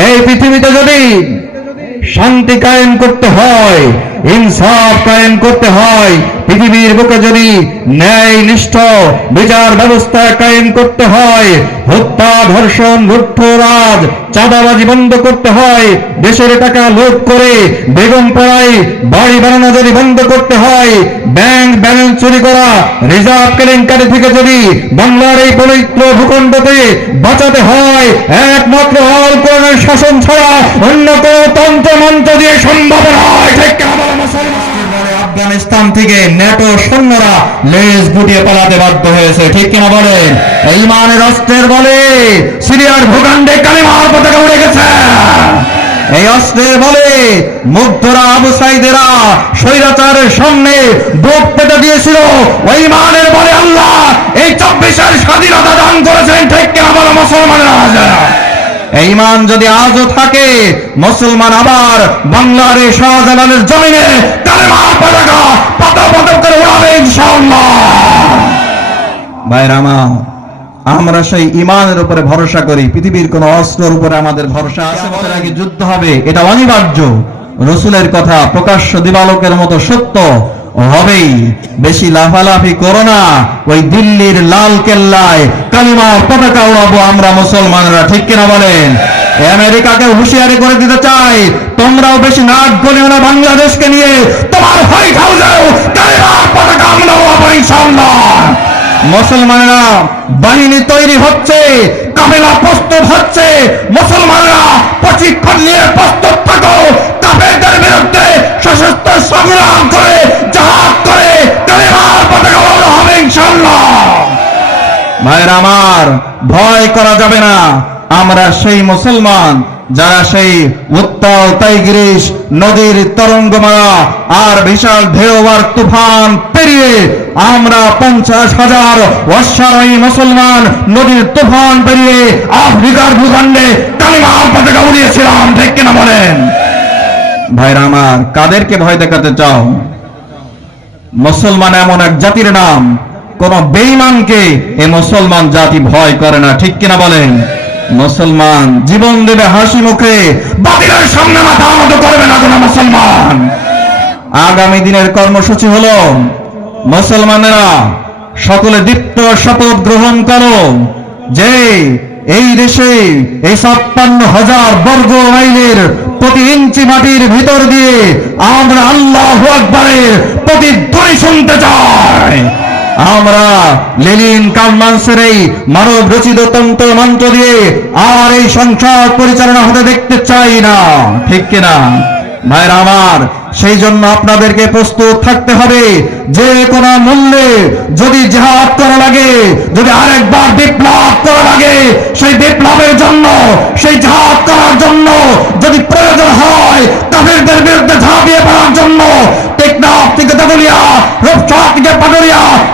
এই পৃথিবীতে যদি শান্তি কায়েম করতে হয়, ইনসাফ কায়েম করতে হয়, পৃথিবীর বুকে যদি ন্যায় নিষ্ঠ বিচার ব্যবস্থা কায়েম করতে হয়, হত্যা, ধর্ষণ লুঠরাজ চাঁদাবাজি বন্ধ করতে হয়, দেশের টাকা লোক করে বেগম পড়াই বাড়ি বানানো যদি বন্ধ করতে হয়, ব্যাংক ব্যালেন্স চুরি করা, রিজার্ভ কেলেঙ্কারি থেকে যদি বাংলার এই পবিত্র ভূখণ্ডতে বাঁচাতে হয়, একমাত্র কোরআনের শাসন ছাড়া অন্য কোন তন্ত্র মন্ত্র দিয়ে সম্ভব? আফগানিস্তান থেকে ন্যাটো সৈন্যরা লেজ গুটিয়ে পালাতে বাধ্য হয়েছে। ঠিক কিনা বলেন? এই মানের অস্ত্রের বলে সিরিয়ার ভূখণ্ডে কালিমার পতাকা উড়ে গেছে। এই অস্ত্রের বলে মুগ্ধরা আবু সাইদেরা স্বৈরাচারের সামনে বুক পেতে দিয়েছিল। ওই মানের বলে আল্লাহ এই চব্বিশের স্বাধীনতা দান করেছেন। ঠিক কিনা বলো মুসলমানেরা? যারা এই মান যদি আজও থাকে, মুসলমান আবার বাংলার এই শাহজালালের জমিনে আমার সেই ইমানের উপরে ভরসা করি, পৃথিবীর কোন অস্ত্রের উপরে আমাদের ভরসা আছে আগে যুদ্ধ হবে, এটা অনিবার্য। রসুলের কথা প্রকাশ্য দিবালোকের মতো সত্য। হবেই। বেশি লাফালাফি করো না। ওই দিল্লির লাল কেল্লায় কালিমা পতাকা উড়াবো আমরা মুসলমানরা, ঠিক কিনা বলেন? আমেরিকাকে হুঁশিয়ারি করে দিতে চাই। তোমরাও বেশি নাক গলিও না বাংলাদেশকে নিয়ে। তোমার হোয়াইট হাউসেও পতাকা আমরা উড়াবো ইনশাআল্লাহ। মুসলমানেরা বাহিনী তৈরি হচ্ছে, কাফেলা প্রস্তুত হচ্ছে। মুসলমানেরা প্রশিক্ষণ নিয়ে প্রস্তুত থাকো। কাফেরদের বিরুদ্ধে সশস্ত্র সংগ্রাম করে, জাহাজ করে কালেমার পতাকা উড়ানো হবে ইনশাআল্লাহ। ভাইয়ের আমার, ভয় করা যাবে না। আমরা সেই মুসলমান যারা সেই উত্তাল টাইগ্রিস নদীর তরঙ্গমালা আর বিশাল ঢেউ আর তুফান পেরিয়ে আমরা পঞ্চাশ হাজার অশ্বারোহী মুসলমান নদীর তুফান পেরিয়ে আফ্রিকার ভূখণ্ডে কালিমার পতাকা উড়িয়েছিলাম, ঠিক কিনা বলেন? ভাইরা আমার, কাদেরকে ভয় দেখাতে চাও? মুসলমান এমন এক জাতির নাম, কোন বেঈমানকে এ মুসলমান জাতি ভয় করে না, ঠিক কিনা বলেন? মুসলমান জীবন দেবে হাসি মুখে, বাতিলের সামনে মাথা মতো করবে না কোন মুসলমান। আগামী দিনের কর্মসূচি হলো, মুসলমানেরা সকলে দীপ্ত শপথ গ্রহণ করো যে এই দেশে এই ছাপ্পান্ন হাজার বর্গ মাইলের প্রতি ইঞ্চি মাটির ভিতর দিয়ে আমরা আল্লাহ আকবরের প্রতিধ্বনি শুনতে চাই। আমরা লেনিন কালমান্সের এই মানব রচিত তন্ত্র মন্ত্র দিয়ে আর এই সংসার পরিচালনা হতে দেখতে চাই না। ঠিক কিনা? ভাইরা আমার, সেই জন্য আপনাদেরকে প্রস্তুত থাকতে হবে। যে কোনো মূল্যে যদি জেহাদ করা লাগে, যদি আরেকবার বিপ্লব করা লাগে, সেই বিপ্লবের জন্য, সেই জেহাদ করার জন্য যদি প্রয়োজন হয়, কাফেরদের বিরুদ্ধে ঝাঁপিয়ে পড়ার জন্য, টেকনাফ থেকে থেকে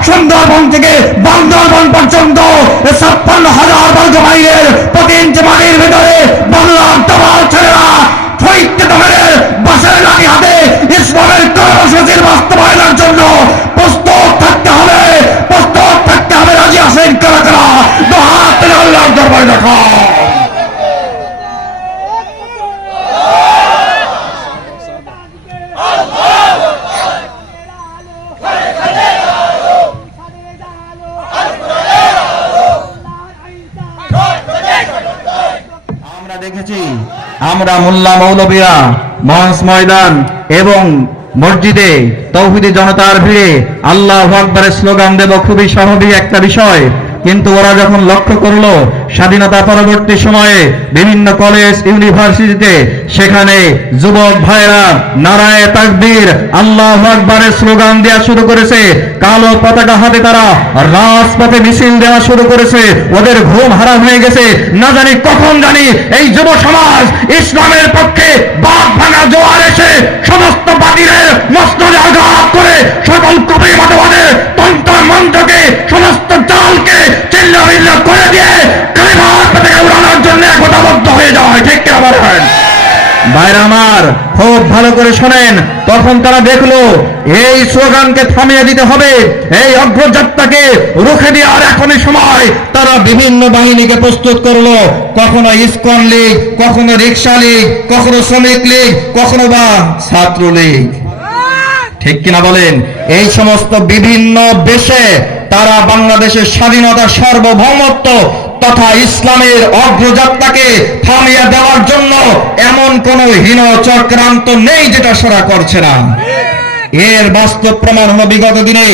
সুন্দরবন থেকে বান্দরবন পর্যন্ত ছাপ্পান্ন হাজার বর্গ মাইলের প্রতি ইঞ্চি ভিতরে বাংলার বাস্তবায়নের জন্য প্রস্তুত থাকতে হবে, প্রস্তুত থাকতে হবে, রাজি আসেন কারা কারা? হাত আল্লাহর দরবারে দেখো আমরা আমরা মোল্লা মৌলবীরা মহাস ময়দান এবং মসজিদে তৌহিদি জনতার ভিড়ে আল্লাহ আকবরের স্লোগান দেব খুবই স্বাভাবিক একটা বিষয়। কিন্তু ওরা যখন লক্ষ্য করল স্বাধীনতা পরবর্তী সময়ে বিভিন্ন কলেজ, ইউনিভার্সিটিতে সেখানে যুবক ভাইরা নারায় তাকবীর, আল্লাহ আকবরের স্লোগান দেওয়া শুরু করেছে। কালো পতাকা হাতে তারা রাজপথে মিছিল দেওয়া শুরু করেছে। ওদের ঘুম হারাম হয়ে গেছে। না জানি কখন জানি এই যুব সমাজ ইসলামের পক্ষে বাদ ভাঙা জোয়ার ভাইরা আমার, খুব ভালো করে শোনেন। তখন তারা দেখল, এই স্লোগানকে থামিয়ে দিতে হবে, এই অগ্রযাত্রাকে রুখে দেওয়ার এখনই সময়। তারা বিভিন্ন বাহিনীকে প্রস্তুত করল। কখনো ইসকন লীগ, কখনো রিক্সা লীগ, কখনো শ্রমিক লীগ, কখনো বা ছাত্র লীগ। ঠিক কিনা বলেন? এই সমস্ত বিভিন্ন দেশে তারা বাংলাদেশের স্বাধীনতা সার্বভৌমত্ব তথা ইসলামের অগ্রযাত্রাকে থামিয়ে দেওয়ার জন্য এমন কোন হীন চক্রান্ত নেই যেটা সারা করছে না। এর বাস্তব প্রমাণ হলো বিগত দিনে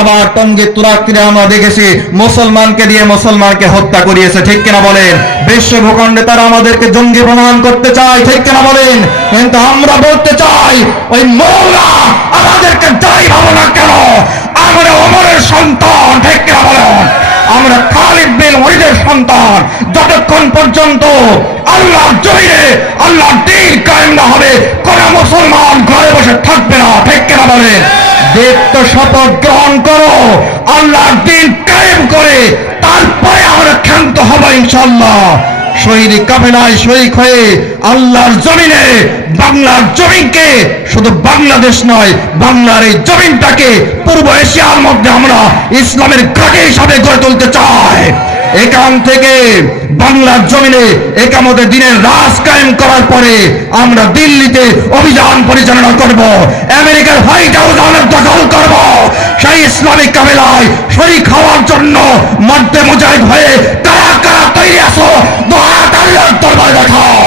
আবার টঙ্গী তুরাক্তিরে আমরা দেখেছি, মুসলমানকে দিয়ে মুসলমানকে হত্যা করিয়েছে, ঠিক কিনা বলেন? বিশ্ব ভূখণ্ডে তারা আমাদেরকে জঙ্গি প্রমাণ করতে চায়, ঠিক কিনা বলেন? কিন্তু আমরা বলতে চাই, ওই মৌলা আমাদেরকে যাই ভালো না কেন? আমরা অমরের সন্তান, ঠিক কিনা বলেন? আমরা খালিদ বিন ওয়ালিদের সন্তান যতক্ষণ পর্যন্ত আল্লাহ জমিনে আল্লাহ দিন কায়েম না হবে, কোন মুসলমান ঘরে বসে থাকবে না, ঠিক কিনা বলে দীপ্ত শপথ গ্রহণ করো আল্লাহ দিন কায়েম করে, তারপরে আমরা ক্ষান্ত হব ইনশাল্লাহ শহীদ কাফেলায় শরিক হয়ে আল্লাহর জমিনে বাংলার জমিনকে শুধু বাংলাদেশ নয়, বাংলার এই জমিনটাকে পূর্ব এশিয়ার মধ্যে আমরা ইসলামের কাকে হিসাবে গড়ে তুলতে চাই? এখান থেকে বাংলার জমিনে একামতে দিনের রাজ কায়েম করার পরে আমরা দিল্লিতে অভিযান পরিচালনা করব, আমেরিকার হোয়াইট হাউস আমরা দখল করব, সেই ইসলামিক কামেলায় শরীর খাওয়ার জন্য মধ্যে মোজাহিদ হয়ে কারা কারা তৈরি আসো দোয়া আল্লাহর দরবার দেখাও।